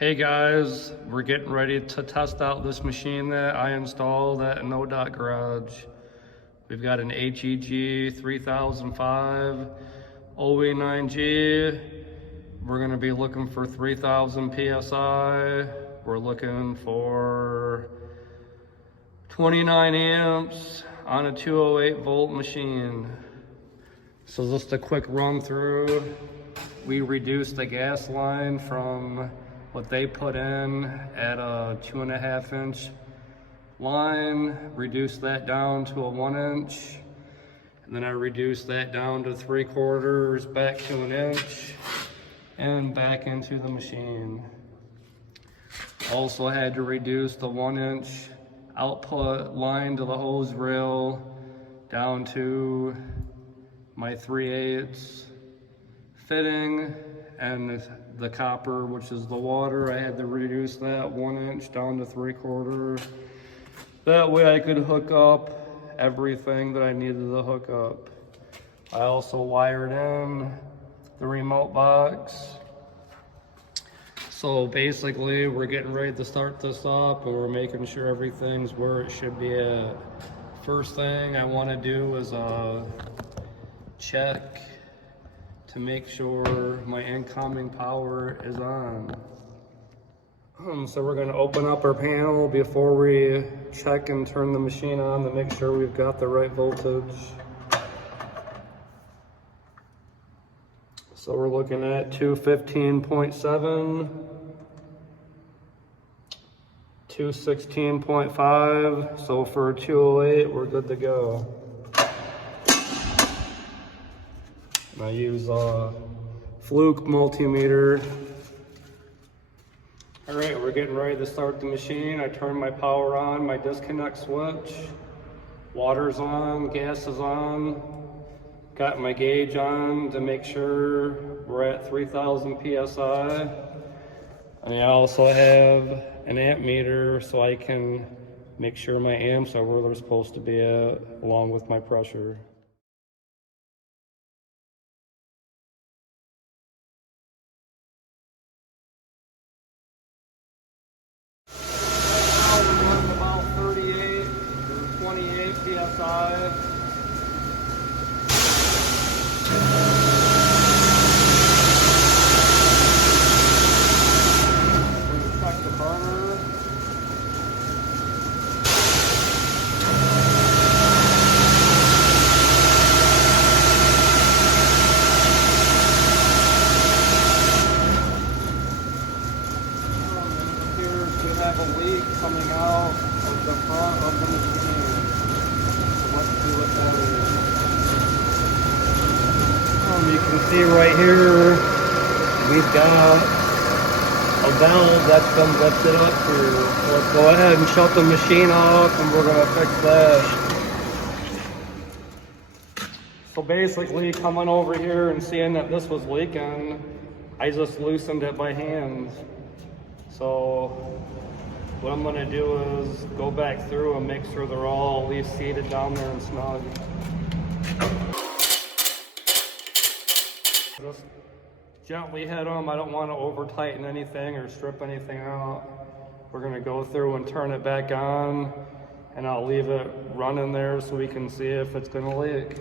Hey guys, we're getting ready to test out this machine that I installed at No Dot Garage. We've got an HEG 3005 OE9G. We're gonna be looking for 3000 PSI. We're looking for 29 amps on a 208 volt machine. So just a quick run through. We reduced the gas line from what they put in at a 2.5 inch line, reduced that down to a 1 inch, and then I reduced that down to 3/4, back to an inch, and back into the machine. Also had to reduce the 1 inch output line to the hose rail down to my 3/8 fitting, and the copper, which is the water, I had to reduce that 1 inch down to 3/4. That way I could hook up everything that I needed to hook up. I also wired in the remote box. So basically we're getting ready to start this up, and we're making sure everything's where it should be at. First thing I want to do is check to make sure my incoming power is on. So we're gonna open up our panel before we check and turn the machine on to make sure we've got the right voltage. So we're looking at 215.7, 216.5, so for 208, we're good to go. I use a Fluke multimeter. All right, we're getting ready to start the machine. I turn my power on, my disconnect switch. Water's on, gas is on. Got my gauge on to make sure we're at 3000 PSI. And I also have an amp meter so I can make sure my amps are where they're supposed to be at, along with my pressure. About 38 or 28 PSI. Check the burner. Have a leak coming out of the front of the machine. So let's see what that is. You can see right here, we've got a valve that's been lifted up here. So let's go ahead and shut the machine off, and we're gonna fix that. So basically, coming over here and seeing that this was leaking, I just loosened it by hand. So what I'm gonna do is go back through and make sure they're all at least seated down there and snug. Just gently hit them. I don't want to over tighten anything or strip anything out. We're gonna go through and turn it back on, and I'll leave it running there so we can see if it's gonna leak.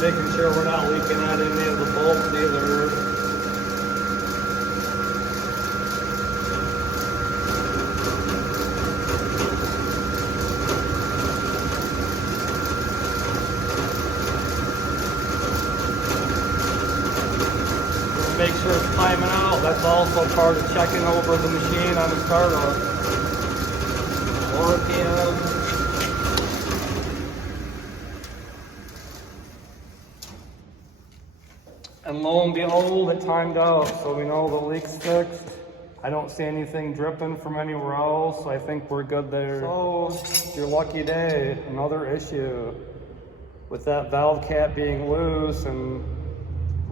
Making sure we're not leaking out any of the bolts either. Make sure it's timing out. That's also part of checking over the machine on the startup. RPM. And lo and behold, it timed out, so we know the leak's fixed. I don't see anything dripping from anywhere else, so I think we're good there. So, it's your lucky day. Another issue with that valve cap being loose and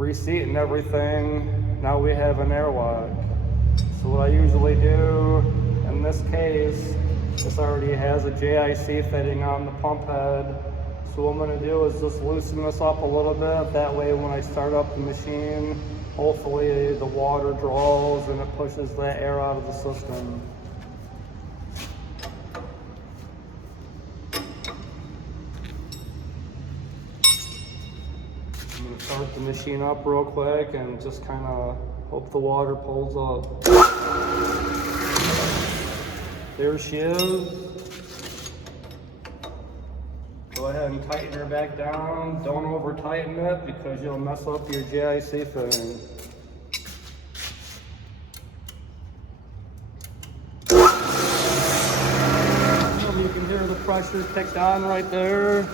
reseating everything. Now we have an airlock. So what I usually do in this case, this already has a JIC fitting on the pump head. So what I'm going to do is just loosen this up a little bit. That way when I start up the machine, hopefully the water draws and it pushes that air out of the system. I'm going to start the machine up real quick and just kind of hope the water pulls up. There she is. Go ahead and tighten her back down. Don't over tighten it because you'll mess up your JIC fitting. You can hear the pressure kicked on right there.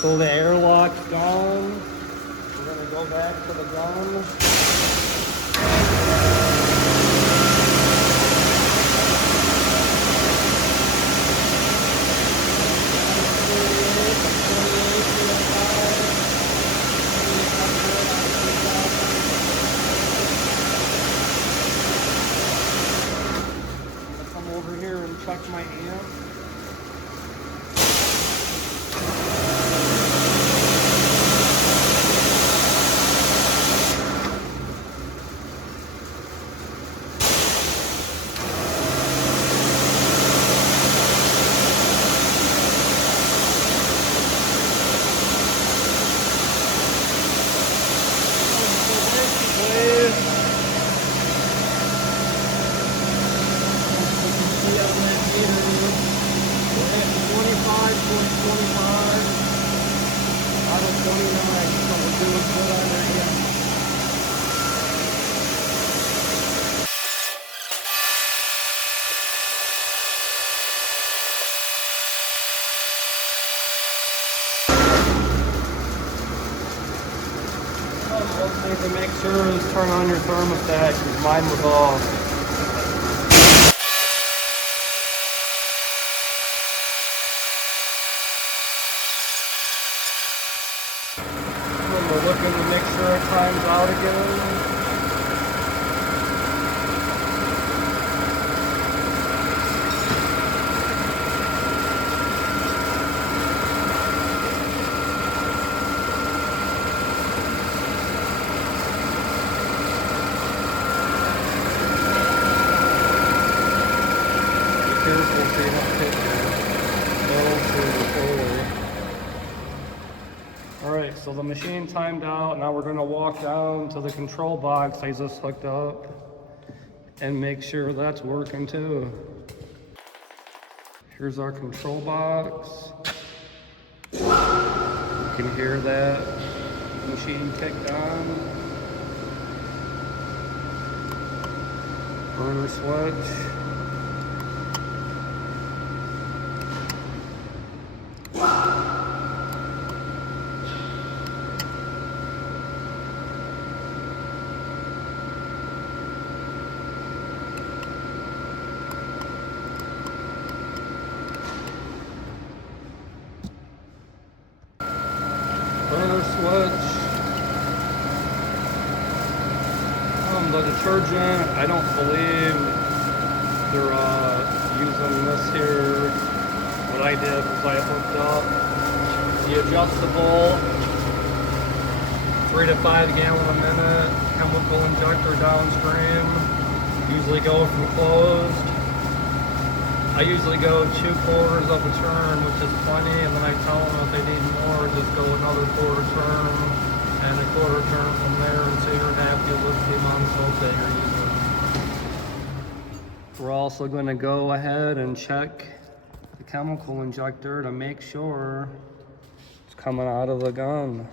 So the airlock's gone. We're gonna go back to the gun. Come over here and check my amp. One thing to make sure is turn on your thermostat because mine was off. We're looking to make sure it times out again. Alright, so the machine timed out. Now we're going to walk down to the control box I just hooked up and make sure that's working too. Here's our control box. You can hear that machine kicked on. Burner switch. Burner switch. The detergent, I don't believe they're using this here. What I did was I hooked up the adjustable 3 to 5 gallon a minute chemical injector downstream. Usually go from closed. I usually go 2/4 of a turn, which is plenty, and then I tell them if they need more, just go another quarter turn and a quarter turn from there until you're happy with the amount of soap that you're using. We're also going to go ahead and check the chemical injector to make sure it's coming out of the gun.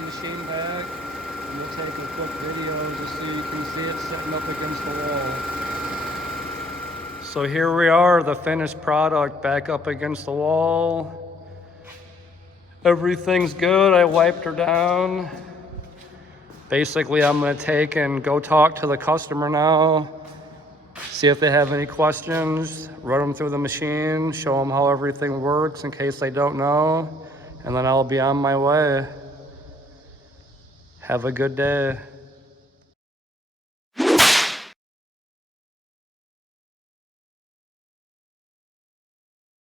the machine back, and we'll take a quick video just so you can see it sitting up against the wall. So here we are, the finished product back up against the wall. Everything's good. I wiped her down. Basically, I'm gonna take and go talk to the customer now, see if they have any questions, run them through the machine, show them how everything works in case they don't know, and then I'll be on my way. Have a good day.